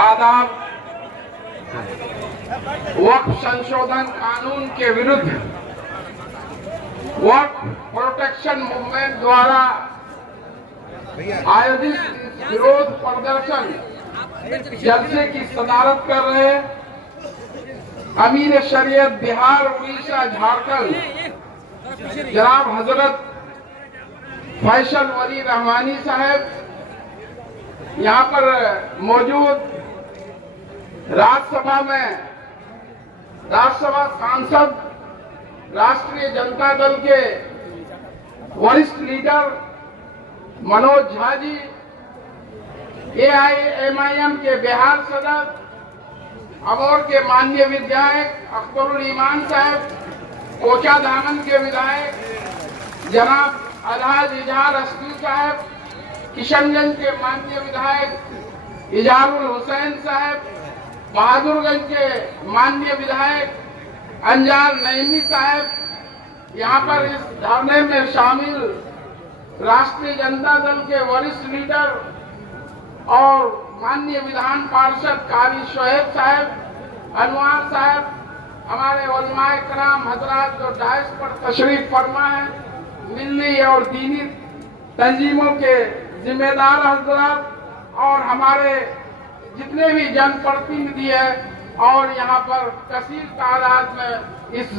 आदाब। वक्फ संशोधन कानून के विरुद्ध वक्फ प्रोटेक्शन मूवमेंट द्वारा आयोजित विरोध प्रदर्शन जलसे की सदारत कर रहे अमीर शरीयत बिहार, उड़ीसा, झारखंड जनाब हजरत फैसल वली रहमानी साहब, यहाँ पर मौजूद राज्यसभा सांसद, राष्ट्रीय जनता दल के वरिष्ठ लीडर मनोज झा जी, AIMIM के बिहार सदर, अमोर के माननीय विधायक अख्तरुल ईमान साहब, कोचा दामन के विधायक जनाब अलहाज इजहार अस्की साहब, किशनगंज के माननीय विधायक इजहारुल हुसैन साहब, बहादुरगंज के माननीय विधायक अंजार नईमी साहब, यहाँ पर इस धरने में शामिल राष्ट्रीय जनता दल के वरिष्ठ लीडर और माननीय विधान पार्षद कारी शोएब साहब, अनवार साहब, हमारे उलमाए कराम हजरात जो डायस पर तशरीफ फरमा है, मिल्ली और दीनी तंजीमों के जिम्मेदार हजरात और हमारे जितने भी जनप्रतिनिधि है और यहाँ पर कसीर तादाद में इस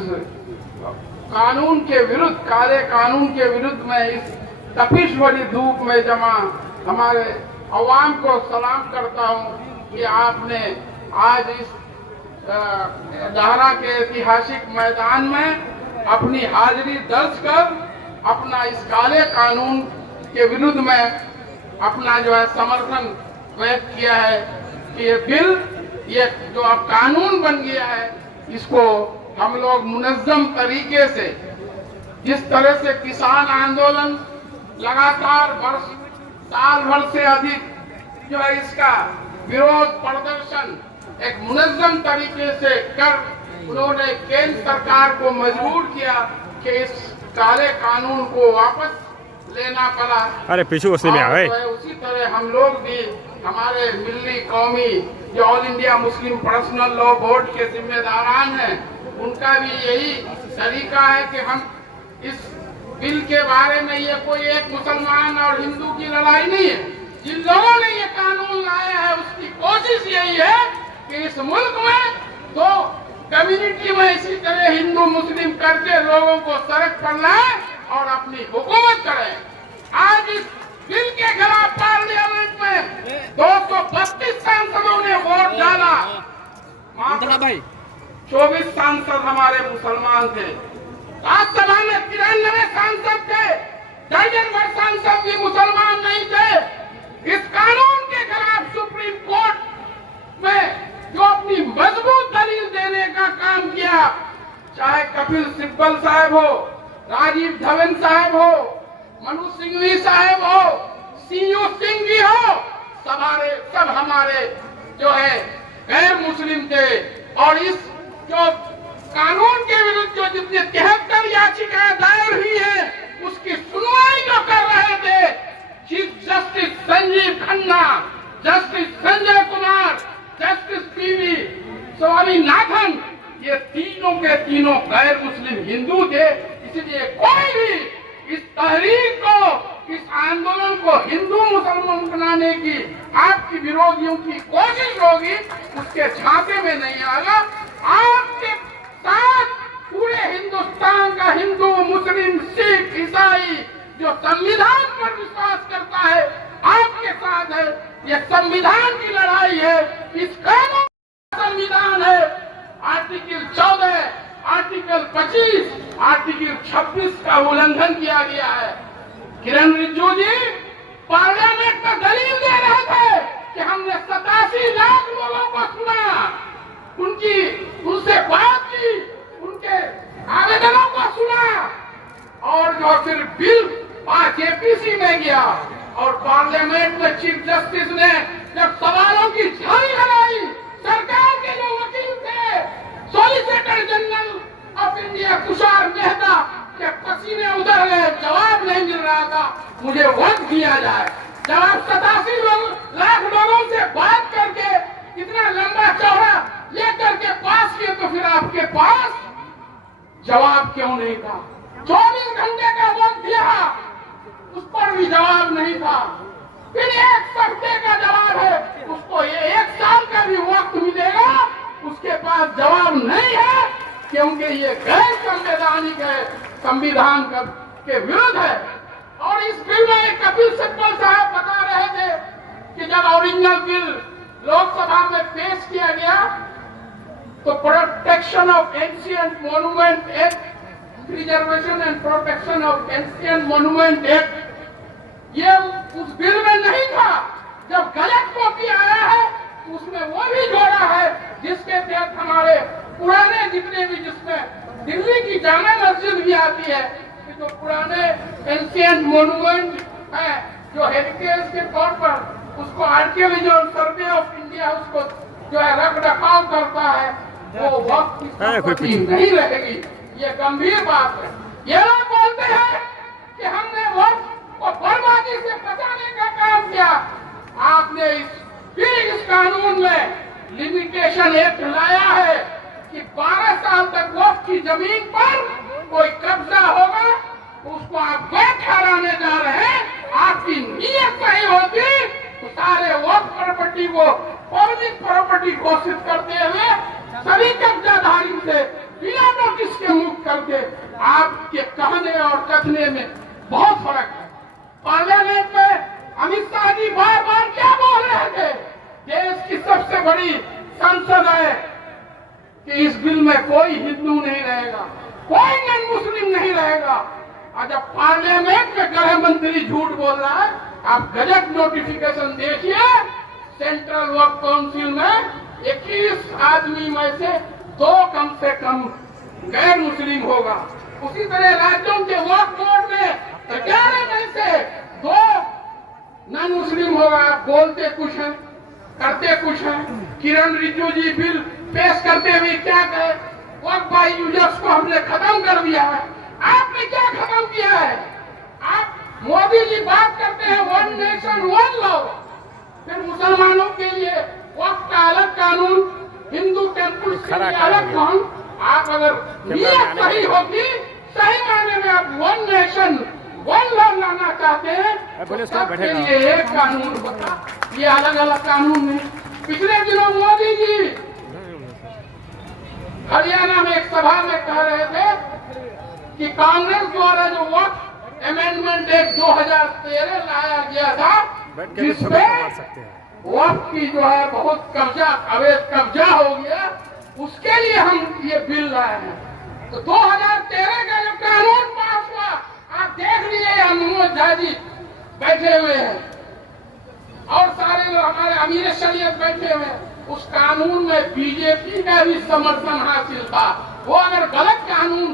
कानून के विरुद्ध, काले कानून के विरुद्ध में इस तपिश भरी धूप में जमा हमारे अवाम को सलाम करता हूँ कि आपने आज इस दहरा के ऐतिहासिक मैदान में अपनी हाजिरी दर्ज कर अपना इस काले कानून के विरुद्ध में अपना जो है समर्थन व्यक्त किया है कि ये बिल, ये जो अब कानून बन गया है, इसको हम लोग मुनज़्ज़म तरीके से, जिस तरह से किसान आंदोलन लगातार साल भर से अधिक जो है इसका विरोध प्रदर्शन एक मुनज़्ज़म तरीके से कर उन्होंने केंद्र सरकार को मजबूर किया कि इस काले कानून को वापस लेना पड़ा। अरे पीछे उसने में आ गए। उसी तरह हम लोग भी, हमारे मिल्ली कौमी जो all India Muslim personal law board के जिम्मेदारान हैं, उनका भी यही तरीका है कि हम इस बिल के बारे में, ये कोई एक मुसलमान और हिंदू की लड़ाई नहीं है। जिन लोगों ने ये कानून लाया है उसकी कोशिश यही है कि इस मुल्क में तो कम्युनिटी में इसी तरह हिंदू मुस्लिम करके लोगों को सड़क पर लाए और अपनी हुकूमत करें। आज इस बिल के खिलाफ पार्लियामेंट में 232 सांसदों ने वोट डाला। 24 सांसद हमारे मुसलमान थे। राज्यसभा में 93 सांसद थे, दर्जन भर सांसद भी मुसलमान नहीं थे। इस कानून के खिलाफ सुप्रीम कोर्ट में जो अपनी मजबूत दलील देने का काम किया, चाहे कपिल सिब्बल साहब हो, राजीव धवन साहब हो, मनु सिंघवी साहब हो, सीयू सिंह जी हो, सब हमारे जो है गैर मुस्लिम थे। और इस जो कानून के विरुद्ध जो जितने 73 याचिकाएं दायर हुई है, उसकी सुनवाई जो कर रहे थे chief justice Sanjeev Khanna, justice Sanjay Kumar, justice PV Swaminathan, ये तीनों के तीनों गैर मुस्लिम हिंदू थे। इसलिए कोई भी इस तहरीक को, इस आंदोलन को हिंदू मुसलमान बनाने की आपकी विरोधियों की कोशिश होगी, उसके झांके में नहीं आएगा। आपके साथ पूरे हिंदुस्तान का हिंदू, मुस्लिम, सिख, ईसाई जो संविधान पर विश्वास करता है, आपके साथ है। ये संविधान की लड़ाई है। इस कानून का संविधान है। आर्टिकल 14, आर्टिकल 25, आर्टिकल 26 का उल्लंघन किया गया है। किरण रिजिजू जी पार्लियामेंट में दलील दे रहे थे कि हमने 87 लाख लोगों को सुना, उनसे बात की, उनके आवेदनों को सुना, और जो फिर बिल JPC में गया और पार्लियामेंट में चीफ जस्टिस ने जब सवालों की झाड़ी लगाई, सरकार के जो वकील थे, solicitor general of India Tushar Mehta के पसीने उधर गए, जवाब नहीं मिल रहा था, मुझे वक्त दिया जाए। जब आप 87 लाख लोगों से बात करके नहीं था। 24 घंटे का वक्त दिया, उस पर भी जवाब नहीं था। फिर 1 हफ्ते का जवाब है, उसको ये 1 साल का भी वक्त मिलेगा, उसके पास जवाब नहीं है, क्योंकि ये गैर संवैधानिक है, संविधान के विरुद्ध है। और इस बिल में कपिल सिब्बल साहब बता रहे थे कि जब ओरिजिनल बिल लोकसभा में पेश किया गया तो protection of ancient monument act, preservation and protection of ancient monument act, ये उस बिल में नहीं था। जब गलत कॉपी आया है उसमें वो भी जोड़ा है जिसके तहत हमारे पुराने जितने भी, जिसमें दिल्ली की जामा मस्जिद भी आती है, तो पुराने एंशिएंट मॉन्यूमेंट है जो हेरिटेज के तौर पर उसको आर्कियोलॉजिकल सर्वे ऑफ इंडिया उसको जो है रख रखाव करता है, वो वक्त की संपत्ति नहीं रहेगी। ये गंभीर बात है। ये लोग बोलते हैं कि हमने वक्त को बर्बादी से बचाने का काम किया। आपने फिर इस कानून में लिमिटेशन एक्ट लाया है कि 12 साल तक वक्त की जमीन पर कोई कब्जा होगा, उसको आप वैध ठहराने जा रहे हैं। आपकी नीयत सही होती तो सारे वक्त प्रॉपर्टी को पब्लिक प्रॉपर्टी घोषित करते हुए सभी कब्जाधारियों से बिना नोटिस के मुक्त करके, आपके कहने और कथने में बहुत फर्क है। पार्लियामेंट में अमित शाह जी बार बार क्या बोल रहे थे, देश की सबसे बड़ी संसद है, कि इस बिल में कोई हिंदू नहीं रहेगा, कोई नॉन मुस्लिम नहीं रहेगा। और जब पार्लियामेंट में गृह मंत्री झूठ बोल रहा है, आप गजट नोटिफिकेशन देखिए, सेंट्रल वर्क काउंसिल में 21 आदमी में से 2 कम से कम गैर मुस्लिम होगा। उसी तरह राज्यों के वक्फ बोर्ड में 11 में से 2 नॉन मुस्लिम होगा। बोलते कुछ है, करते कुछ है। किरण रिजिजू जी बिल पेश करते हुए क्या कहे, वक्फ बाय यूजर्स को हमने खत्म कर दिया है। आपने क्या खत्म किया है? आप मोदी जी बात करते हैं 1 नेशन 1 लॉ, फिर मुसलमानों के लिए वक्फ का अलग कानून, हिंदू टेम्पल के लिए अलग कानून। आप अगर नीयत सही होगी, सही मायने में आप 1 नेशन 1 लॉ लाना चाहते हैं, तो सबके लिए एक कानून होता, ये अलग अलग कानून नहीं। पिछले दिनों मोदी जी हरियाणा में एक सभा में कह रहे थे कि कांग्रेस द्वारा जो वक्फ अमेंडमेंट एक्ट 2013 लाया गया था, जिसमें वक्फ की जो है बहुत कब्जा, अवैध कब्जा हो गया, उसके लिए हम ये बिल लाए हैं। तो 2013 का जो कानून पास हुआ, आप देख लिए, मनोज झा जी बैठे हुए हैं और सारे लोग हमारे अमीर शरीयत बैठे हुए हैं। उस कानून में बीजेपी का भी समर्थन हासिल था। वो अगर गलत कानून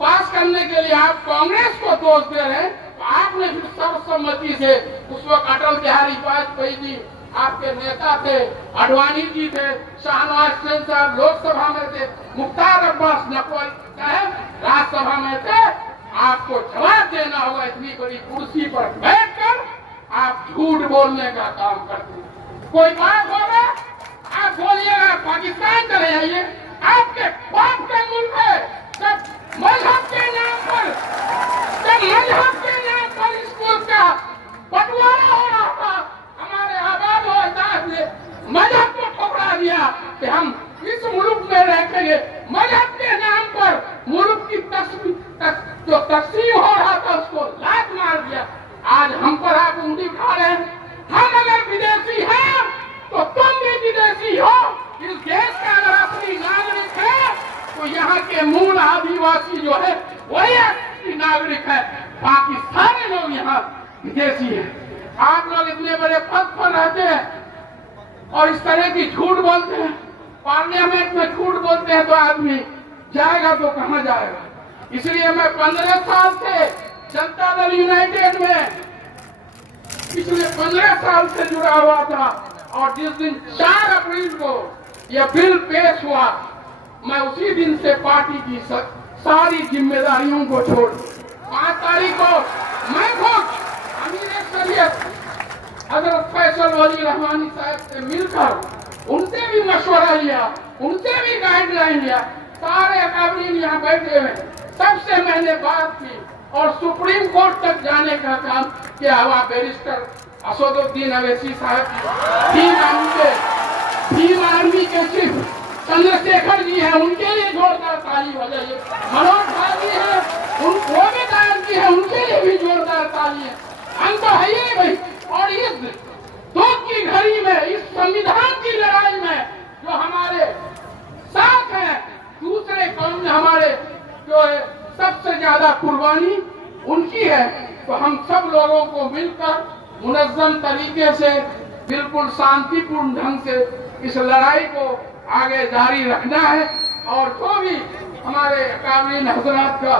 पास करने के लिए आप कांग्रेस को दोष दे रहे हैं, तो आपने फिर सर्वसम्मति से, उस वक्त अटल बिहारी वाजपेयी जी आपके नेता थे, अडवाणी जी थे, शाहनवाज हुसैन साहब लोकसभा में थे, मुख्तार अब्बास नकवी साहब राज्यसभा में थे। आपको जवाब देना होगा। इतनी बड़ी कुर्सी पर बैठकर आप झूठ बोलने का काम करते हैं। कोई बात होगा आप बोलिएगा पाकिस्तान चले जाइए, आपके बाप का मुल्क है। जब मजहब के नाम पर, इस मुल्क का बंटवारा हो रहा था, हमारे आबाद और अजदाद ने मजहब को ठुकरा दिया कि हम इस मुल्क में रहेंगे। मजहब के नाम पर मुल्क की जो तकसीम हो रहा था उसको लात मार दिया। आज हम पर आप उंगली उठा रहे हैं। हम अगर विदेशी हैं तो तुम भी विदेशी हो। इस देश का अगर अपनी नागरिक है तो यहाँ के मूल आदिवासी जो है वही आपकी नागरिक है, बाकी सारे लोग यहाँ विदेशी हैं। आप लोग इतने बड़े पद पर रहते हैं और इस तरह की झूठ बोलते हैं, पार्लियामेंट में झूठ बोलते हैं, तो आदमी जाएगा तो कहाँ जाएगा। इसलिए मैं 15 साल से जनता दल यूनाइटेड में पिछले 15 साल से जुड़ा हुआ था, और जिस दिन 4 अप्रैल को यह बिल पेश हुआ, मैं उसी दिन से पार्टी की सारी जिम्मेदारियों को छोड़ 5 तारीख को मैं खुद अमीर शरीयत हजरत फैसल वली रहमानी साहब से मिलकर उनसे भी मशवरा लिया, उनसे भी गाइडलाइन लिया। सारे अकाबरीन यहाँ बैठे हुए, सबसे मैंने बात की और सुप्रीम कोर्ट तक जाने का काम किया हुआ बैरिस्टर असदुद्दीन अवैसी साहब भीम आर्मी के चीफ चंद्रशेखर जी हैं, उनके लिए जोरदार ताली बजाइए। मनोज भाई है, वो भी गायब जी है, उनके लिए भी जोरदार ताली है। हम तो है ही भाई। और इस दुख की घड़ी में, इस संविधान की लड़ाई में जो हमारे साथ हैं, दूसरे कौम में हमारे जो है सबसे ज्यादा कुर्बानी उनकी है। तो हम सब लोगों को मिलकर मुनज़्ज़म तरीके से बिल्कुल शांतिपूर्ण ढंग से इस लड़ाई को आगे जारी रखना है। और जो भी हमारे काबिल हजरात का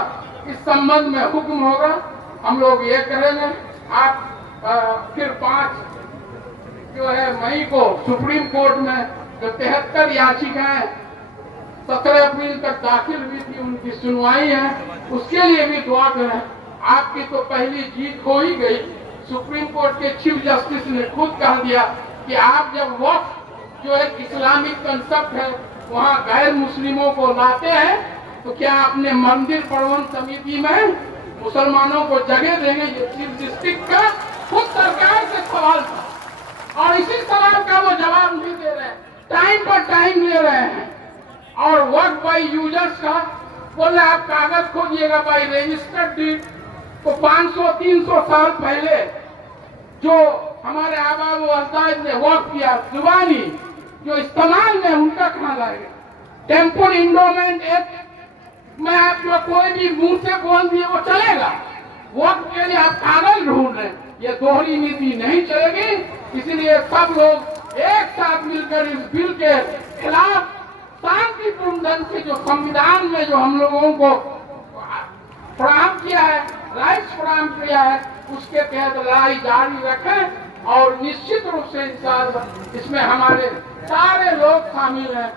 इस संबंध में हुक्म होगा हम लोग ये करेंगे। आप फिर 5 जो है मई को सुप्रीम कोर्ट में जो 73 याचिकाएं 17 अप्रैल तक दाखिल हुई थी, उनकी सुनवाई है, उसके लिए भी दुआ करें। आपकी तो पहली जीत हो ही गई। सुप्रीम कोर्ट के चीफ जस्टिस ने खुद कह दिया कि आप जब वक्त जो एक इस्लामिक कंसेप्ट है वहाँ गैर मुस्लिमों को लाते हैं तो क्या अपने मंदिर प्रबंध समिति में मुसलमानों को जगह देंगे? ये चीफ जस्टिस का खुद सरकार से सवाल था और इसी सवाल का वो जवाब नहीं दे रहे, टाइम पर टाइम ले रहे हैं। और वर्क बाई यूजर्स का बोले आप कागज खोजिएगा बाई रजिस्टर्ड डीड, तो 500-300 साल पहले जो हमारे आबा व अजदाद ने वर्क किया जुबानी जो इस्तेमाल में, उनका कहाँ लाएगा? टेम्पल इंडोमेंट एक्ट में आप जो कोई भी मुंह से बोल दिए वो चलेगा। वक्त के लिए आप कागज ढूंढ रहे हैं, ये दोहरी नीति नहीं चलेगी। इसलिए सब लोग एक साथ मिलकर इस बिल के खिलाफ शांतिपूर्ण ढंग से जो संविधान में जो हम लोगों को फराहम किया है, राइट्स फराहम किया है, उसके तहत लड़ाई जारी रखें। और निश्चित रूप से इंशाअल्लाह इसमें हमारे सारे लोग शामिल हैं।